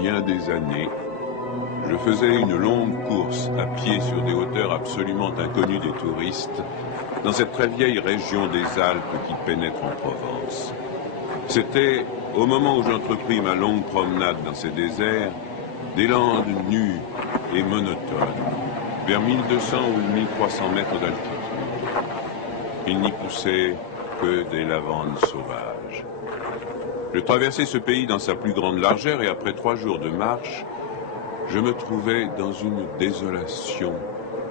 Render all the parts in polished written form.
bien des années, je faisais une longue course à pied sur des hauteurs absolument inconnues des touristes, dans cette très vieille région des Alpes qui pénètre en Provence. C'était, au moment où j'entrepris ma longue promenade dans ces déserts, des landes nues et monotones, vers 1200 ou 1300 mètres d'altitude. Il n'y poussait que des lavandes sauvages. Je traversais ce pays dans sa plus grande largeur et après 3 jours de marche, je me trouvais dans une désolation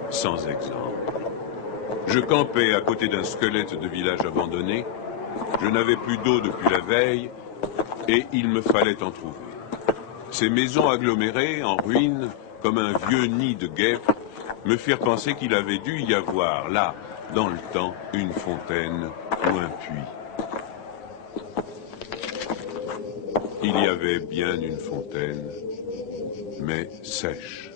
sans exemple. Je campais à côté d'un squelette de village abandonné. Je n'avais plus d'eau depuis la veille et il me fallait en trouver. Ces maisons agglomérées, en ruine, comme un vieux nid de guêpes, me firent penser qu'il avait dû y avoir, là, dans le temps, une fontaine ou un puits. Il y avait bien une fontaine, mais sèche.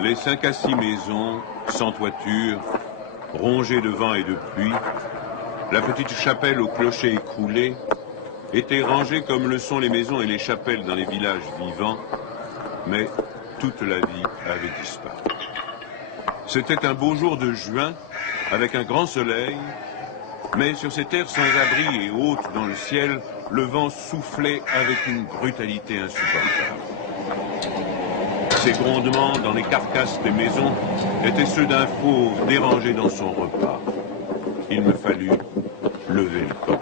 Les 5 à 6 maisons, sans toiture, rongées de vent et de pluie, la petite chapelle au clocher écroulé, étaient rangées comme le sont les maisons et les chapelles dans les villages vivants, mais toute la vie avait disparu. C'était un beau jour de juin, avec un grand soleil, mais sur ces terres sans abri et hautes dans le ciel, le vent soufflait avec une brutalité insupportable. Ces grondements dans les carcasses des maisons étaient ceux d'un fauve dérangé dans son repas. Il me fallut lever le camp.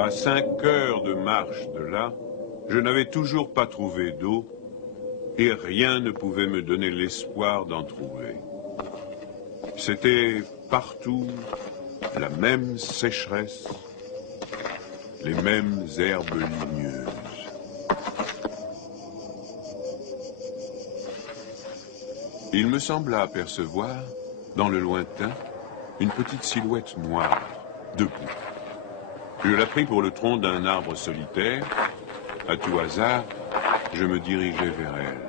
À 5 heures de marche de là, je n'avais toujours pas trouvé d'eau et rien ne pouvait me donner l'espoir d'en trouver. C'était partout la même sécheresse, les mêmes herbes ligneuses. Il me sembla apercevoir, dans le lointain, une petite silhouette noire, debout. Je la pris pour le tronc d'un arbre solitaire. À tout hasard, je me dirigeai vers elle.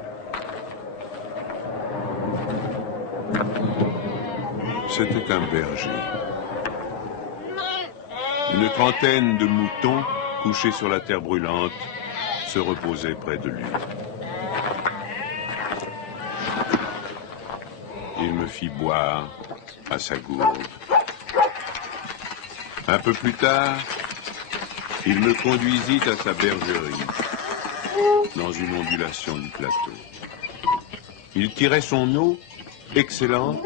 C'était un berger. Une trentaine de moutons, couchés sur la terre brûlante, se reposaient près de lui. Il me fit boire à sa gourde. Un peu plus tard, il me conduisit à sa bergerie, dans une ondulation du plateau. Il tirait son eau, excellente,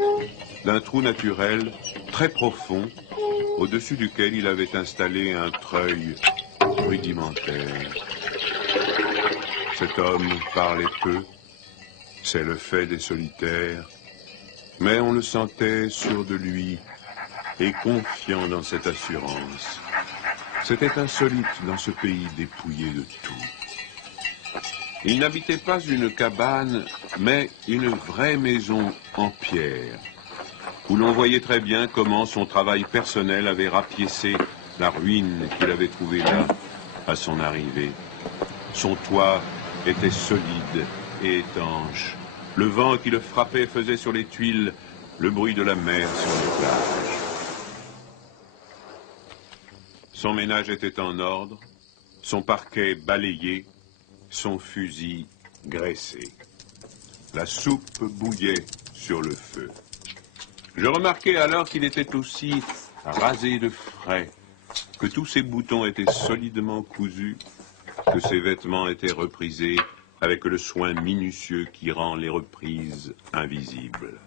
d'un trou naturel très profond, au-dessus duquel il avait installé un treuil rudimentaire. Cet homme parlait peu, c'est le fait des solitaires, mais on le sentait sûr de lui et confiant dans cette assurance. C'était insolite dans ce pays dépouillé de tout. Il n'habitait pas une cabane, mais une vraie maison en pierre, où l'on voyait très bien comment son travail personnel avait rapiécé la ruine qu'il avait trouvée là, à son arrivée. Son toit était solide et étanche. Le vent qui le frappait faisait sur les tuiles le bruit de la mer sur les plages. Son ménage était en ordre, son parquet balayé, son fusil graissé. La soupe bouillait sur le feu. Je remarquai alors qu'il était aussi rasé de frais, que tous ses boutons étaient solidement cousus, que ses vêtements étaient reprisés avec le soin minutieux qui rend les reprises invisibles.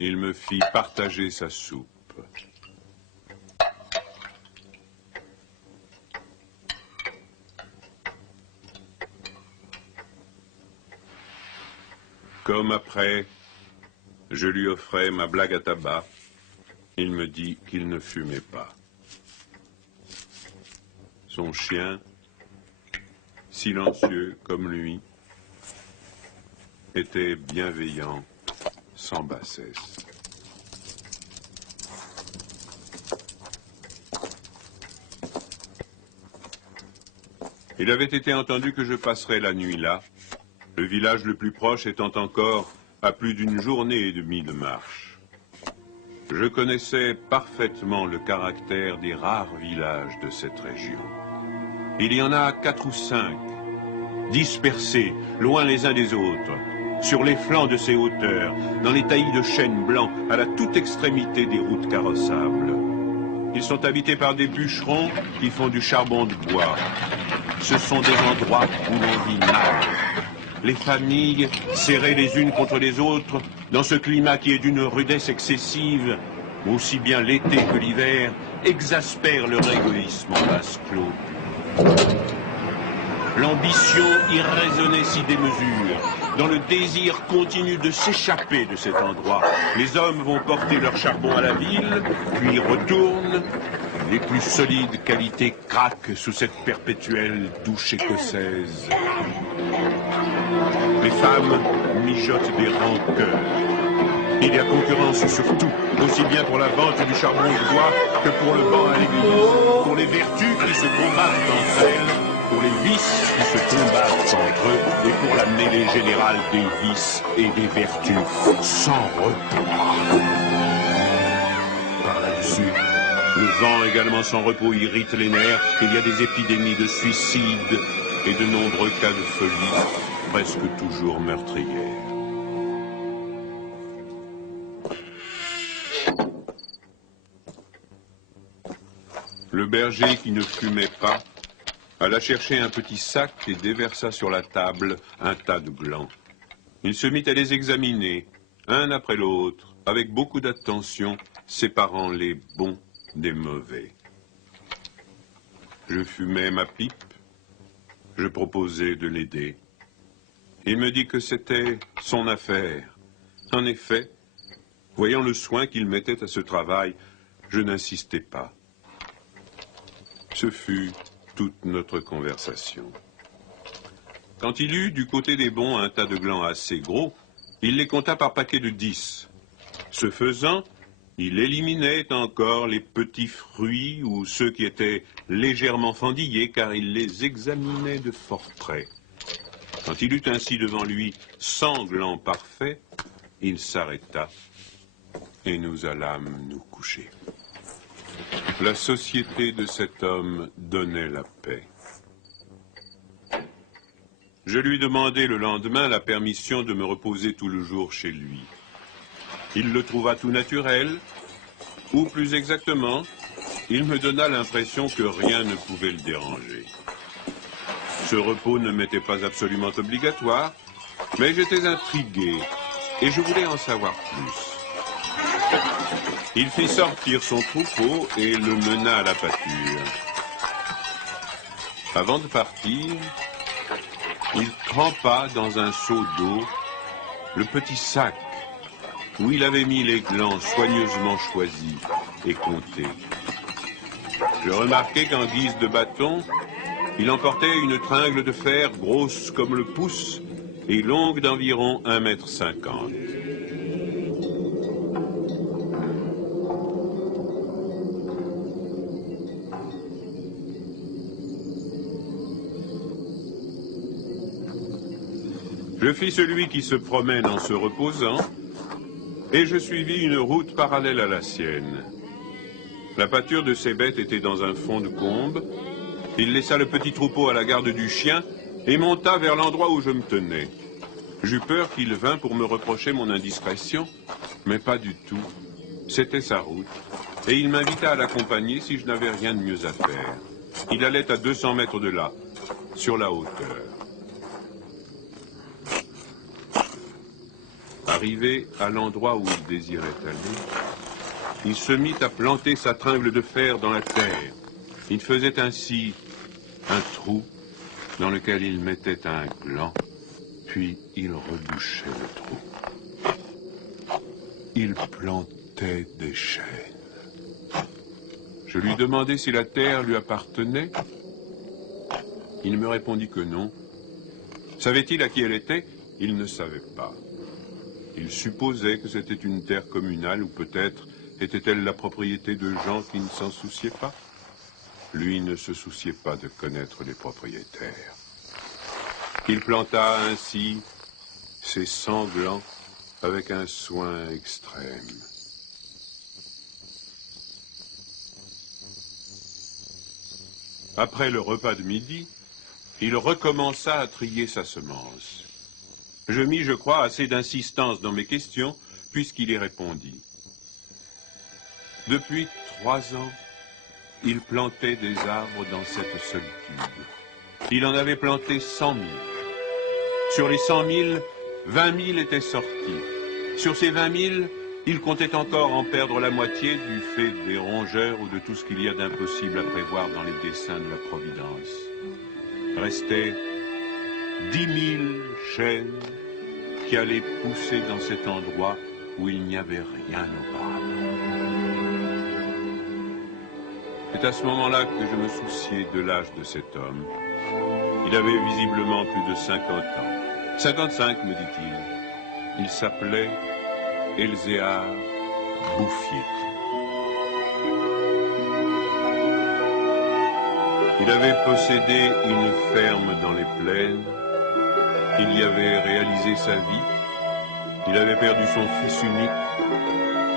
Il me fit partager sa soupe. Comme après, je lui offrais ma blague à tabac, il me dit qu'il ne fumait pas. Son chien, silencieux comme lui, était bienveillant, sans bassesse. Il avait été entendu que je passerais la nuit là, le village le plus proche étant encore à plus d'une journée et demie de marche. Je connaissais parfaitement le caractère des rares villages de cette région. Il y en a 4 ou 5, dispersés, loin les uns des autres, sur les flancs de ces hauteurs, dans les taillis de chênes blancs, à la toute extrémité des routes carrossables. Ils sont habités par des bûcherons qui font du charbon de bois. Ce sont des endroits où l'on vit mal. Les familles, serrées les unes contre les autres, dans ce climat qui est d'une rudesse excessive, aussi bien l'été que l'hiver, exaspèrent leur égoïsme en vase clos. L'ambition irraisonnée s'y démesure. Dans le désir continu de s'échapper de cet endroit, les hommes vont porter leur charbon à la ville, puis retournent. Les plus solides qualités craquent sous cette perpétuelle douche écossaise. Les femmes mijotent des rancœurs. Il y a concurrence sur tout, aussi bien pour la vente du charbon de bois que pour le banc à l'église, pour les vertus qui se combattent entre elles, pour les vices qui se combattent entre eux, et pour la mêlée générale des vices et des vertus sans repos. Par là-dessus, le vent également sans repos irrite les nerfs. Il y a des épidémies de suicide et de nombreux cas de folie, presque toujours meurtrières. Le berger qui ne fumait pas alla chercher un petit sac et déversa sur la table un tas de glands. Il se mit à les examiner, un après l'autre, avec beaucoup d'attention, séparant les bons des mauvais. Je fumais ma pipe, je proposais de l'aider. Il me dit que c'était son affaire. En effet, voyant le soin qu'il mettait à ce travail, je n'insistais pas. Ce fut toute notre conversation. Quand il eut du côté des bons un tas de glands assez gros, il les compta par paquet de 10. Ce faisant, il éliminait encore les petits fruits ou ceux qui étaient légèrement fendillés, car il les examinait de fort près. Quand il eut ainsi devant lui 100 glands parfaits, il s'arrêta et nous allâmes nous coucher. La société de cet homme donnait la paix. Je lui demandai le lendemain la permission de me reposer tout le jour chez lui. Il le trouva tout naturel, ou plus exactement, il me donna l'impression que rien ne pouvait le déranger. Ce repos ne m'était pas absolument obligatoire, mais j'étais intrigué et je voulais en savoir plus. Il fit sortir son troupeau et le mena à la pâture. Avant de partir, il trempa dans un seau d'eau le petit sac où il avait mis les glands soigneusement choisis et comptés. Je remarquai qu'en guise de bâton, il emportait une tringle de fer grosse comme le pouce et longue d'environ 1,50 m. Je fis celui qui se promène en se reposant, et je suivis une route parallèle à la sienne. La pâture de ces bêtes était dans un fond de combe. Il laissa le petit troupeau à la garde du chien et monta vers l'endroit où je me tenais. J'eus peur qu'il vînt pour me reprocher mon indiscrétion, mais pas du tout. C'était sa route, et il m'invita à l'accompagner si je n'avais rien de mieux à faire. Il allait à 200 mètres de là, sur la hauteur. Arrivé à l'endroit où il désirait aller, il se mit à planter sa tringle de fer dans la terre. Il faisait ainsi un trou dans lequel il mettait un gland, puis il rebouchait le trou. Il plantait des chênes. Je lui demandai si la terre lui appartenait. Il me répondit que non. Savait-il à qui elle était? Il ne savait pas. Il supposait que c'était une terre communale ou peut-être était-elle la propriété de gens qui ne s'en souciaient pas. Lui ne se souciait pas de connaître les propriétaires. Il planta ainsi ses sanglants avec un soin extrême. Après le repas de midi, il recommença à trier sa semence. Je mis, je crois, assez d'insistance dans mes questions, puisqu'il y répondit. Depuis 3 ans, il plantait des arbres dans cette solitude. Il en avait planté 100 000. Sur les 100 000, 20 000 étaient sortis. Sur ces 20 000, il comptait encore en perdre la moitié du fait des rongeurs ou de tout ce qu'il y a d'impossible à prévoir dans les desseins de la Providence. Restaient 10 000 chênes qui allaient pousser dans cet endroit où il n'y avait rien auparavant. C'est à ce moment-là que je me souciais de l'âge de cet homme. Il avait visiblement plus de 50 ans. 55, me dit-il. Il s'appelait Elzéar Bouffier. Il avait possédé une ferme dans les plaines. Il y avait réalisé sa vie. Il avait perdu son fils unique,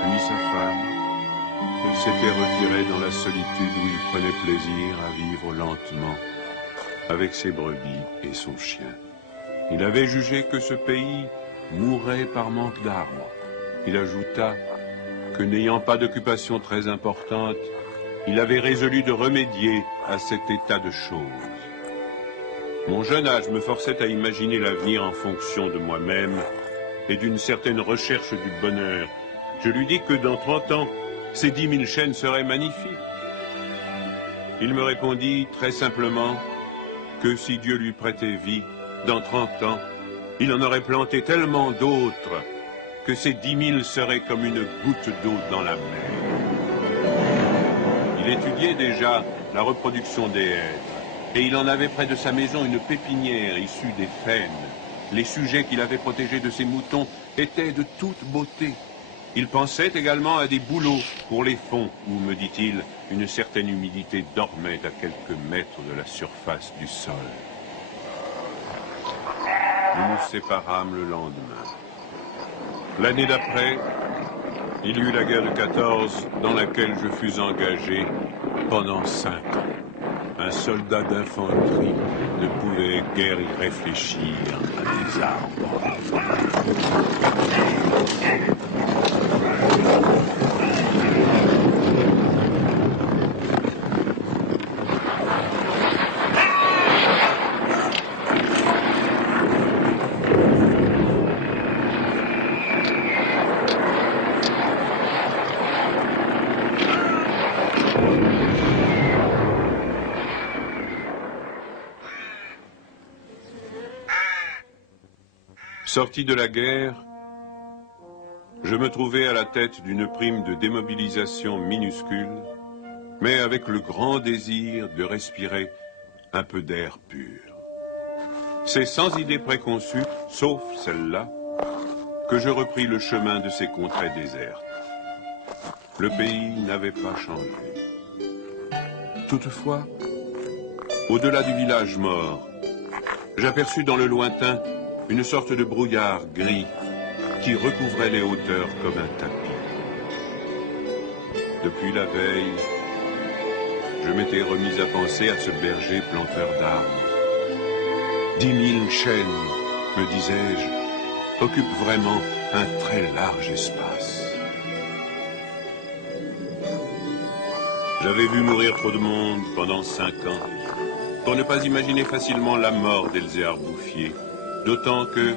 puis sa femme. Il s'était retiré dans la solitude où il prenait plaisir à vivre lentement avec ses brebis et son chien. Il avait jugé que ce pays mourrait par manque d'arbres. Il ajouta que n'ayant pas d'occupation très importante, il avait résolu de remédier à cet état de choses. Mon jeune âge me forçait à imaginer l'avenir en fonction de moi-même et d'une certaine recherche du bonheur. Je lui dis que dans 30 ans, ces 10 000 chênes seraient magnifiques. Il me répondit très simplement que si Dieu lui prêtait vie, dans 30 ans, il en aurait planté tellement d'autres que ces 10 000 seraient comme une goutte d'eau dans la mer. Il étudiait déjà la reproduction des hêtres, et il en avait près de sa maison une pépinière issue des faînes. Les sujets qu'il avait protégés de ses moutons étaient de toute beauté. Il pensait également à des bouleaux pour les fonds, où, me dit-il, une certaine humidité dormait à quelques mètres de la surface du sol. Nous nous séparâmes le lendemain. L'année d'après, il y eut la guerre de 14, dans laquelle je fus engagé pendant 5 ans. Un soldat d'infanterie ne pouvait guère y réfléchir à des arbres. Sorti de la guerre, je me trouvais à la tête d'une prime de démobilisation minuscule, mais avec le grand désir de respirer un peu d'air pur. C'est sans idée préconçue, sauf celle-là, que je repris le chemin de ces contrées désertes. Le pays n'avait pas changé. Toutefois, au-delà du village mort, j'aperçus dans le lointain une sorte de brouillard gris qui recouvrait les hauteurs comme un tapis. Depuis la veille, je m'étais remis à penser à ce berger planteur d'arbres. 10 000 chênes, me disais-je, occupent vraiment un très large espace. J'avais vu mourir trop de monde pendant 5 ans pour ne pas imaginer facilement la mort d'Elzéar Bouffier. D'autant que,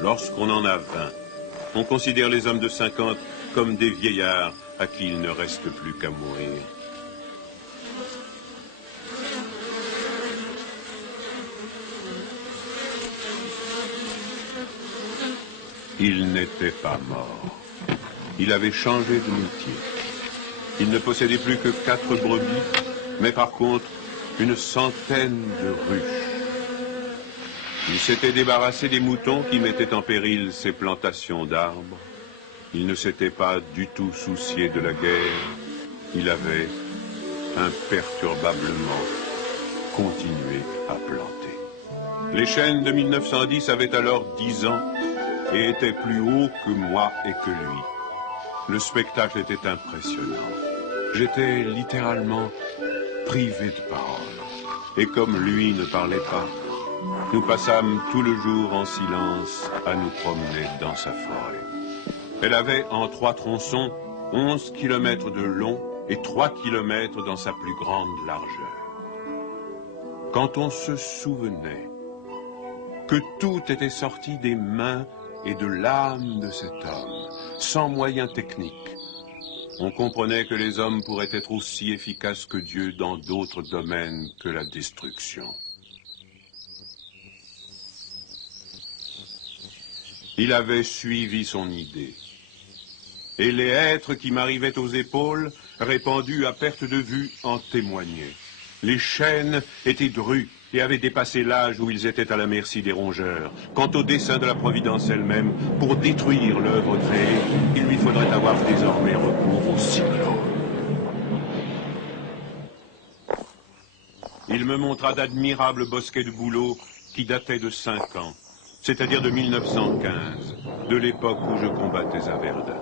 lorsqu'on en a 20, on considère les hommes de 50 comme des vieillards à qui il ne reste plus qu'à mourir. Il n'était pas mort. Il avait changé de métier. Il ne possédait plus que 4 brebis, mais par contre, une centaine de ruches. Il s'était débarrassé des moutons qui mettaient en péril ses plantations d'arbres. Il ne s'était pas du tout soucié de la guerre. Il avait imperturbablement continué à planter. Les chênes de 1910 avaient alors 10 ans et étaient plus hauts que moi et que lui. Le spectacle était impressionnant. J'étais littéralement privé de parole. Et comme lui ne parlait pas, nous passâmes tout le jour en silence à nous promener dans sa forêt. Elle avait en 3 tronçons 11 kilomètres de long et 3 kilomètres dans sa plus grande largeur. Quand on se souvenait que tout était sorti des mains et de l'âme de cet homme, sans moyens techniques, on comprenait que les hommes pourraient être aussi efficaces que Dieu dans d'autres domaines que la destruction. Il avait suivi son idée. Et les hêtres qui m'arrivaient aux épaules, répandus à perte de vue, en témoignaient. Les chênes étaient drus et avaient dépassé l'âge où ils étaient à la merci des rongeurs. Quant au dessein de la Providence elle-même, pour détruire l'œuvre créée, il lui faudrait avoir désormais recours au cyclone. Il me montra d'admirables bosquets de bouleaux qui dataient de 5 ans, c'est-à-dire de 1915, de l'époque où je combattais à Verdun.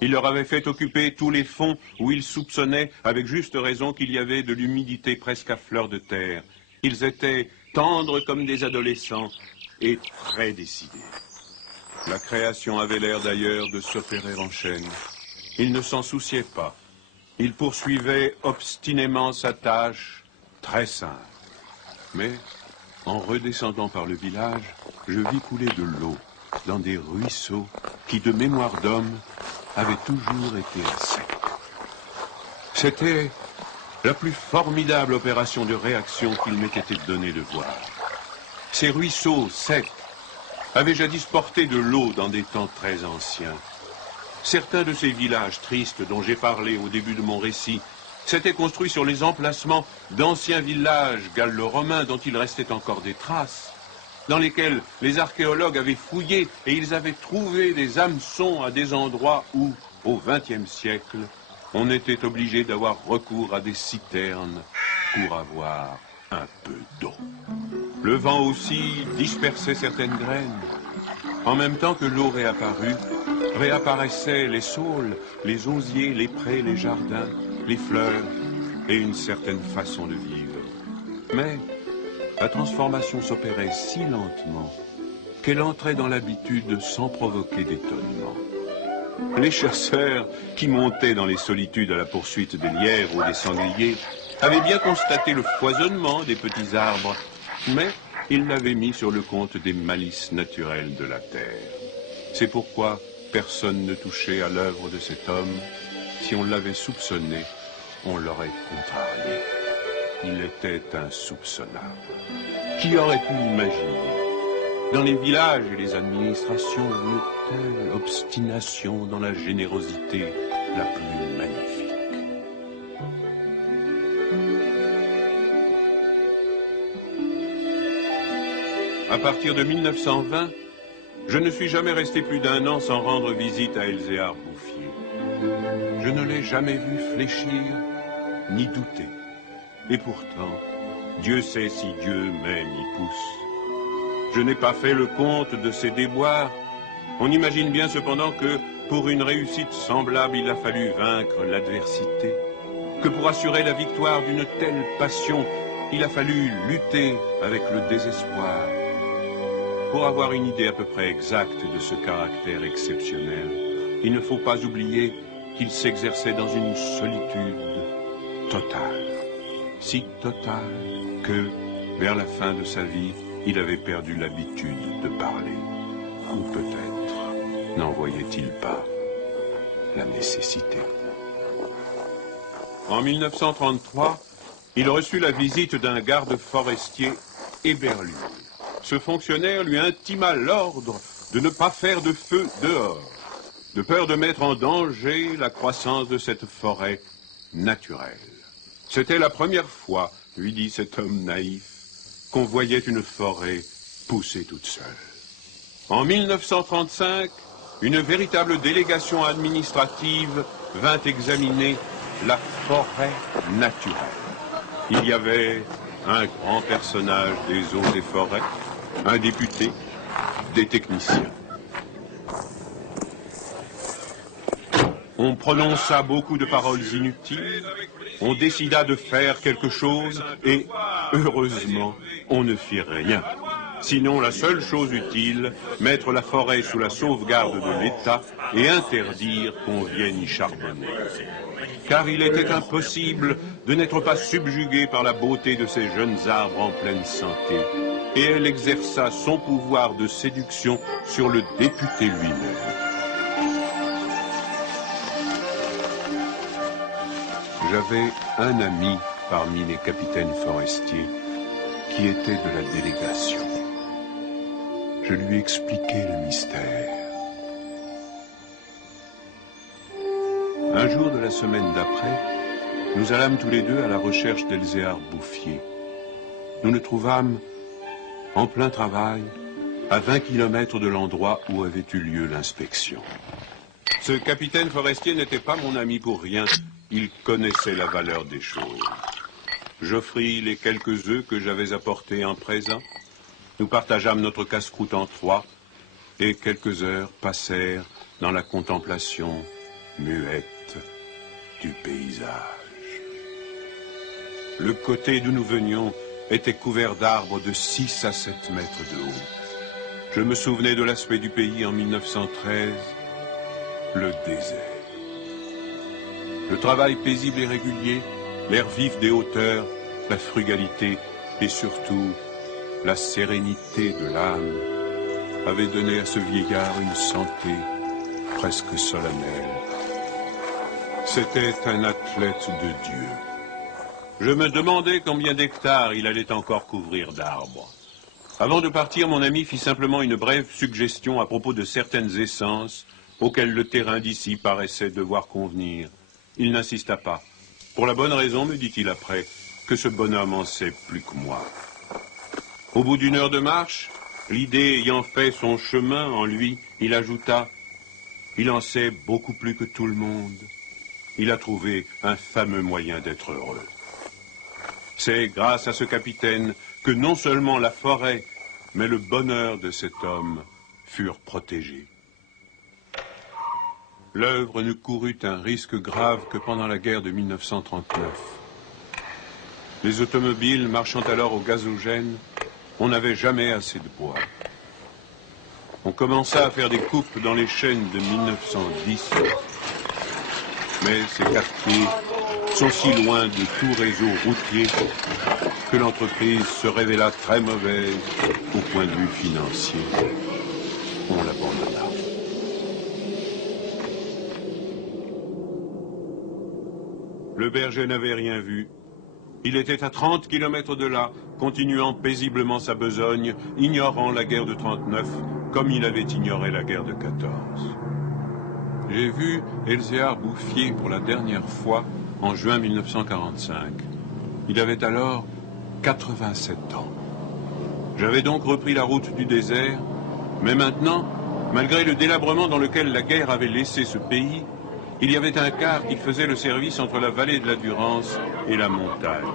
Il leur avait fait occuper tous les fonds où ils soupçonnaient, avec juste raison, qu'il y avait de l'humidité presque à fleur de terre. Ils étaient tendres comme des adolescents et très décidés. La création avait l'air d'ailleurs de s'opérer en chaîne. Il ne s'en souciait pas. Il poursuivait obstinément sa tâche, très simple. Mais, en redescendant par le village, je vis couler de l'eau dans des ruisseaux qui, de mémoire d'homme, avaient toujours été à sec. C'était la plus formidable opération de réaction qu'il m'ait été donné de voir. Ces ruisseaux secs avaient jadis porté de l'eau dans des temps très anciens. Certains de ces villages tristes dont j'ai parlé au début de mon récit s'étaient construits sur les emplacements d'anciens villages gallo-romains dont il restait encore des traces, dans lesquels les archéologues avaient fouillé et ils avaient trouvé des hameçons à des endroits où, au XXe siècle, on était obligé d'avoir recours à des citernes pour avoir un peu d'eau. Le vent aussi dispersait certaines graines. En même temps que l'eau réapparut, réapparaissaient les saules, les osiers, les prés, les jardins, les fleurs et une certaine façon de vivre. Mais la transformation s'opérait si lentement qu'elle entrait dans l'habitude sans provoquer d'étonnement. Les chasseurs qui montaient dans les solitudes à la poursuite des lièvres ou des sangliers avaient bien constaté le foisonnement des petits arbres, mais ils l'avaient mis sur le compte des malices naturelles de la terre. C'est pourquoi personne ne touchait à l'œuvre de cet homme. Si on l'avait soupçonné, on l'aurait contrarié. Il était insoupçonnable. Qui aurait pu imaginer, dans les villages et les administrations, une telle obstination dans la générosité la plus magnifique? À partir de 1920, je ne suis jamais resté plus d'1 an sans rendre visite à Elzéar Bouffier. Je ne l'ai jamais vu fléchir ni douter. Et pourtant, Dieu sait si Dieu m'aime y pousse. Je n'ai pas fait le compte de ses déboires. On imagine bien cependant que pour une réussite semblable, il a fallu vaincre l'adversité. Que pour assurer la victoire d'une telle passion, il a fallu lutter avec le désespoir. Pour avoir une idée à peu près exacte de ce caractère exceptionnel, il ne faut pas oublier qu'il s'exerçait dans une solitude totale. Si totale que, vers la fin de sa vie, il avait perdu l'habitude de parler. Ou peut-être n'en voyait-il pas la nécessité. En 1933, il reçut la visite d'un garde forestier éberlu. Ce fonctionnaire lui intima l'ordre de ne pas faire de feu dehors, de peur de mettre en danger la croissance de cette forêt naturelle. C'était la première fois lui dit cet homme naïf, qu'on voyait une forêt pousser toute seule. En 1935, une véritable délégation administrative vint examiner la forêt naturelle. Il y avait un grand personnage des eaux et forêts, un député, des techniciens. On prononça beaucoup de paroles inutiles, on décida de faire quelque chose et, heureusement, on ne fit rien. Sinon, la seule chose utile, mettre la forêt sous la sauvegarde de l'État et interdire qu'on vienne y charbonner. Car il était impossible de n'être pas subjugué par la beauté de ces jeunes arbres en pleine santé. Et elle exerça son pouvoir de séduction sur le député lui-même. J'avais un ami parmi les capitaines forestiers qui était de la délégation. Je lui expliquai le mystère. Un jour de la semaine d'après, nous allâmes tous les deux à la recherche d'Elzéar Bouffier. Nous le trouvâmes en plein travail, à 20 km de l'endroit où avait eu lieu l'inspection. Ce capitaine forestier n'était pas mon ami pour rien. Il connaissait la valeur des choses. J'offris les quelques œufs que j'avais apportés en présent. Nous partageâmes notre casse-croûte en trois, et quelques heures passèrent dans la contemplation muette du paysage. Le côté d'où nous venions était couvert d'arbres de 6 à 7 mètres de haut. Je me souvenais de l'aspect du pays en 1913, le désert. Le travail paisible et régulier, l'air vif des hauteurs, la frugalité et surtout la sérénité de l'âme avaient donné à ce vieillard une santé presque solennelle. C'était un athlète de Dieu. Je me demandais combien d'hectares il allait encore couvrir d'arbres. Avant de partir, mon ami fit simplement une brève suggestion à propos de certaines essences auxquelles le terrain d'ici paraissait devoir convenir. Il n'insista pas. Pour la bonne raison, me dit-il après, que ce bonhomme en sait plus que moi. Au bout d'une heure de marche, l'idée ayant fait son chemin en lui, il ajouta « Il en sait beaucoup plus que tout le monde. Il a trouvé un fameux moyen d'être heureux. » C'est grâce à ce capitaine que non seulement la forêt, mais le bonheur de cet homme furent protégés. L'œuvre ne courut un risque grave que pendant la guerre de 1939. Les automobiles marchant alors au gazogène, on n'avait jamais assez de bois. On commença à faire des coupes dans les chênes de 1910. Mais ces quartiers sont si loin de tout réseau routier que l'entreprise se révéla très mauvaise au point de vue financier. On l'abandonna. Le berger n'avait rien vu. Il était à 30 km de là, continuant paisiblement sa besogne, ignorant la guerre de 39, comme il avait ignoré la guerre de 14. J'ai vu Elzéar Bouffier pour la dernière fois en juin 1945. Il avait alors 87 ans. J'avais donc repris la route du désert, mais maintenant, malgré le délabrement dans lequel la guerre avait laissé ce pays, il y avait un quart qui faisait le service entre la vallée de la Durance et la montagne.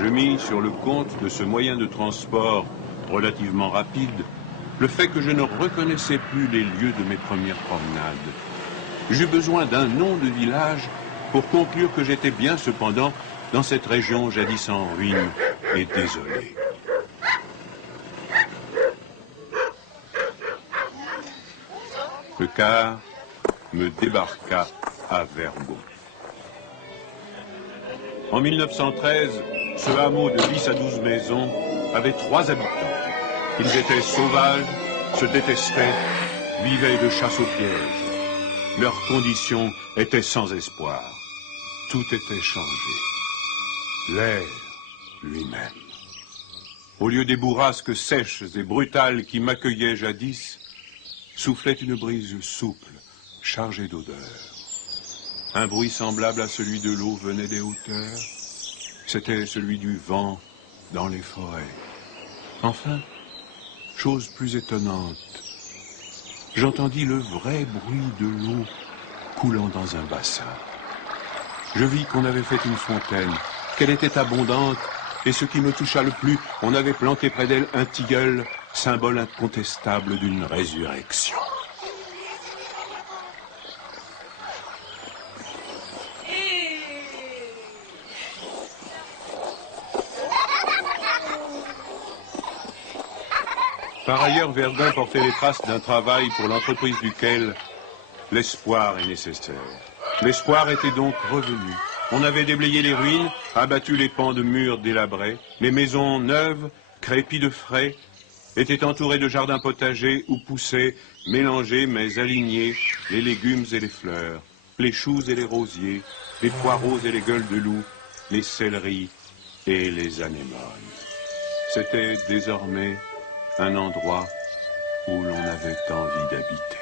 Je mis sur le compte de ce moyen de transport relativement rapide le fait que je ne reconnaissais plus les lieux de mes premières promenades. J'eus besoin d'un nom de village pour conclure que j'étais bien cependant dans cette région jadis en ruine et désolée. Le car me débarqua à Verbeau. En 1913, ce hameau de 10 à 12 maisons avait 3 habitants. Ils étaient sauvages, se détestaient, vivaient de chasse aux pièges. Leurs conditions étaient sans espoir. Tout était changé. L'air lui-même. Au lieu des bourrasques sèches et brutales qui m'accueillaient jadis, soufflait une brise souple, chargée d'odeurs. Un bruit semblable à celui de l'eau venait des hauteurs. C'était celui du vent dans les forêts. Enfin, chose plus étonnante, j'entendis le vrai bruit de l'eau coulant dans un bassin. Je vis qu'on avait fait une fontaine, qu'elle était abondante, et ce qui me toucha le plus, on avait planté près d'elle un tilleul, symbole incontestable d'une résurrection. Par ailleurs, Verdun portait les traces d'un travail pour l'entreprise duquel l'espoir est nécessaire. L'espoir était donc revenu. On avait déblayé les ruines, abattu les pans de murs délabrés. Les maisons neuves, crépies de frais, étaient entourées de jardins potagers où poussaient, mélangés mais alignés, les légumes et les fleurs, les choux et les rosiers, les poireaux et les gueules de loup, les céleris et les anémones. C'était désormais un endroit où l'on avait envie d'habiter.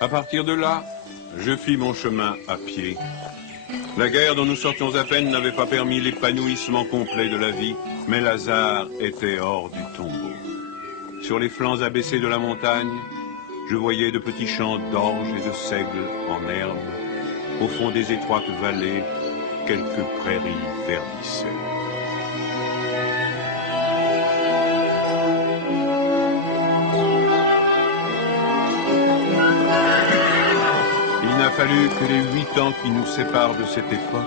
À partir de là, je fis mon chemin à pied. La guerre dont nous sortions à peine n'avait pas permis l'épanouissement complet de la vie, mais Lazare était hors du tombeau. Sur les flancs abaissés de la montagne, je voyais de petits champs d'orge et de seigle en herbe. Au fond des étroites vallées, quelques prairies verdissaient. Il n'a fallu que les 8 ans qui nous séparent de cette époque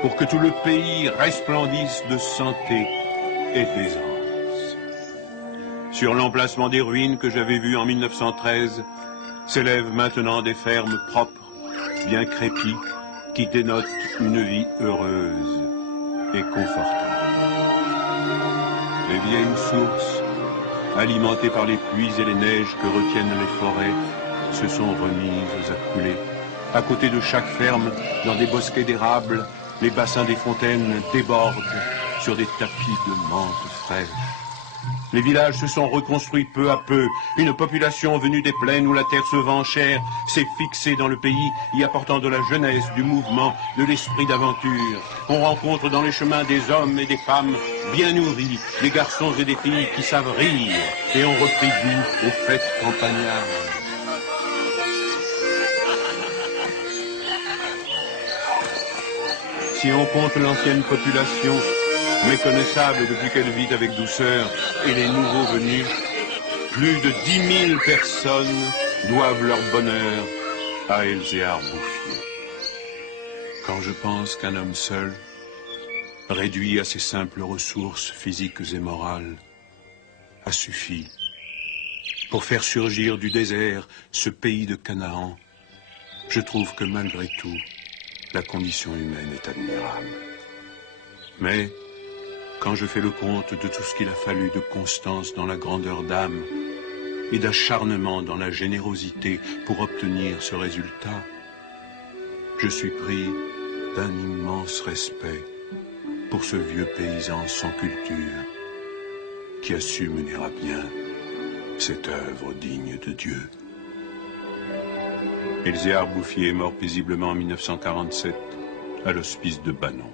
pour que tout le pays resplendisse de santé et d'aisance. Sur l'emplacement des ruines que j'avais vues en 1913, s'élèvent maintenant des fermes propres, bien crépies, qui dénotent une vie heureuse et confortable. Les vieilles sources, alimentées par les pluies et les neiges que retiennent les forêts, se sont remises à couler. À côté de chaque ferme, dans des bosquets d'érables, les bassins des fontaines débordent sur des tapis de menthe fraîche. Les villages se sont reconstruits peu à peu. Une population venue des plaines où la terre se vend chère s'est fixée dans le pays, y apportant de la jeunesse, du mouvement, de l'esprit d'aventure. On rencontre dans les chemins des hommes et des femmes bien nourris, des garçons et des filles qui savent rire et ont repris goût aux fêtes campagnardes. Si on compte l'ancienne population, méconnaissable depuis qu'elle vit avec douceur, et les nouveaux venus, plus de 10 000 personnes doivent leur bonheur à Elzéar Bouffier. Quand je pense qu'un homme seul, réduit à ses simples ressources physiques et morales, a suffi pour faire surgir du désert ce pays de Canaan, je trouve que malgré tout, la condition humaine est admirable. Mais, quand je fais le compte de tout ce qu'il a fallu de constance dans la grandeur d'âme et d'acharnement dans la générosité pour obtenir ce résultat, je suis pris d'un immense respect pour ce vieux paysan sans culture qui a su mener à bien cette œuvre digne de Dieu. Elzéar Bouffier est mort paisiblement en 1947 à l'hospice de Banon.